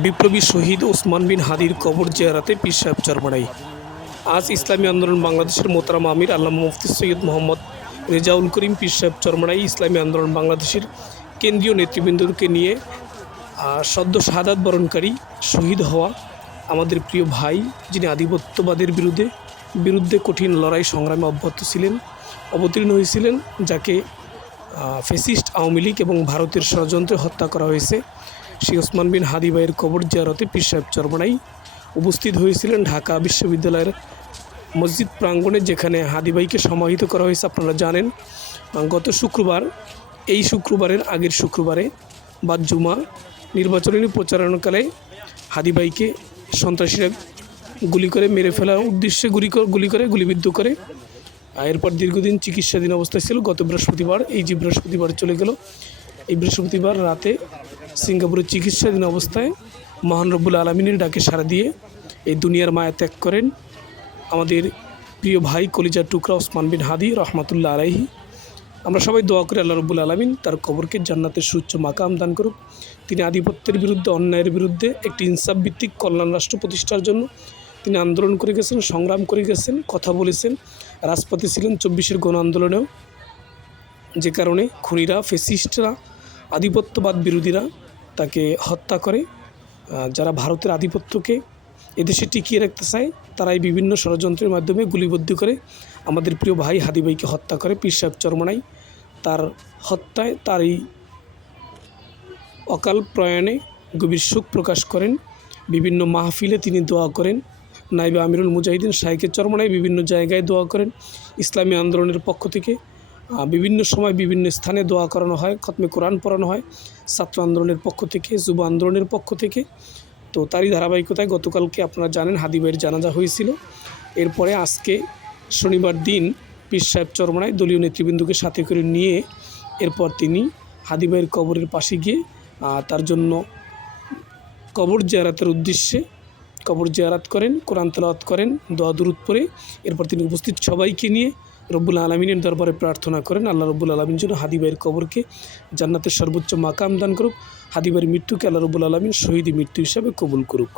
বিপ্লবী শহীদ ওসমান বিন হাদির কবর জিয়ারাতে পীর সাহেব চরমানাই। আজ ইসলামী আন্দোলন বাংলাদেশের মোতারাম আমির আল্লাহ মুফতি সৈয়দ মোহাম্মদ রেজাউল করিম পীর সাহেব চরমানাই ইসলামী আন্দোলন বাংলাদেশের কেন্দ্রীয় নেতৃবৃন্দকে নিয়ে সদ্য শাহাদাত বরণকারী শহীদ হওয়া আমাদের প্রিয় ভাই, যিনি আধিপত্যবাদের বিরুদ্ধে বিরুদ্ধে কঠিন লড়াই সংগ্রামে অব্যাহত ছিলেন, অবতীর্ণ হয়েছিলেন, যাকে ফেসিস্ট আওয়ামী লীগ এবং ভারতের ষড়যন্ত্রে হত্যা করা হয়েছে। সেই ওসমান বিন হাদি ভাইয়ের কবর জিয়ারতে পীর সাহেব চরমনাই উপস্থিত হয়েছিলেন ঢাকা বিশ্ববিদ্যালয়ের মসজিদ প্রাঙ্গণে, যেখানে হাদিবাইকে সমাহিত করা হয়েছে। আপনারা জানেন, গত শুক্রবার, এই শুক্রবারের আগের শুক্রবারে বা জুমা নির্বাচনী প্রচারণাকালে হাদিবাইকে সন্ত্রাসীরা গুলি করে মেরে ফেলার উদ্দেশ্যে গুলি গুলি করে, গুলিবিদ্ধ করে, এরপর দীর্ঘদিন চিকিৎসাধীন অবস্থায় ছিল। গত বৃহস্পতিবার, এই যে বৃহস্পতিবার চলে গেল, এই বৃহস্পতিবার রাতে সিঙ্গাপুরে চিকিৎসাধীন অবস্থায় মহান রব্বুল আলমিনের ডাকে সাড়া দিয়ে এই দুনিয়ার মায়া ত্যাগ করেন আমাদের প্রিয় ভাই কলিজার টুকরা ওসমান বিন হাদি রহমাতুল্লাহ আলাইহি। আমরা সবাই দোয়া করি আল্লাহ রব্বুল আলমিন তার কবরকে জান্নাতের সুচ্চ মাকাম দান করুক। তিনি আধিপত্যের বিরুদ্ধে, অন্যায়ের বিরুদ্ধে একটি ইনসাফ ভিত্তিক কল্যাণ রাষ্ট্র প্রতিষ্ঠার জন্য তিনি আন্দোলন করে গেছেন, সংগ্রাম করে গেছেন, কথা বলেছেন। রাজপথে ছিলেন চব্বিশের গণ আন্দোলনেও। যে কারণে খুনিরা, ফেসিস্টরা, আধিপত্যবাদ বিরোধীরা তাকে হত্যা করে। যারা ভারতের আধিপত্যকে এদেশে টিকিয়ে রাখতে চায়, তারাই বিভিন্ন ষড়যন্ত্রের মাধ্যমে গুলিবদ্ধ করে আমাদের প্রিয় ভাই হাদি ভাইকে হত্যা করে। পীর সাহেব চরমনাই তার হত্যায় তার এই অকাল প্রয়াণে গভীর শোক প্রকাশ করেন। বিভিন্ন মাহফিলে তিনি দোয়া করেন। নাইবে আমিরুল মুজাহিদিন শাইকে চরমনায় বিভিন্ন জায়গায় দোয়া করেন। ইসলামী আন্দোলনের পক্ষ থেকে বিভিন্ন সময় বিভিন্ন স্থানে দোয়া করানো হয়, খতমে কোরআন পড়ানো হয়, ছাত্র আন্দোলনের পক্ষ থেকে, যুব আন্দোলনের পক্ষ থেকে। তো তারই ধারাবাহিকতায় গতকালকে আপনারা জানেন হাদিবাইয়ের জানাজা হয়েছিল। এরপরে আজকে শনিবার দিন পীর সাহেব চরমনায় দলীয় নেতৃবৃন্দকে সাথে করে নিয়ে এরপর তিনি হাদিবাইয়ের কবরের পাশে গিয়ে তার জন্য কবর জিয়ারাতের উদ্দেশ্যে কবর জিয়ারাত করেন, কোরআন তেলাওয়াত করেন, দোয়া দুরুদ পরে এরপর তিনি উপস্থিত সবাইকে নিয়ে রব্বুল আলমিনের দরবারে প্রার্থনা করেন। আল্লাহ রব্বুল আলমিন যেন হাদিবাইয়ের কবরকে জান্নাতের সর্বোচ্চ মাকাম দান করুক। হাদিবাইয়ের মৃত্যুকে আল্লাহ রব্বুল আলমিন শহীদ মৃত্যু হিসাবে কবুল করুক।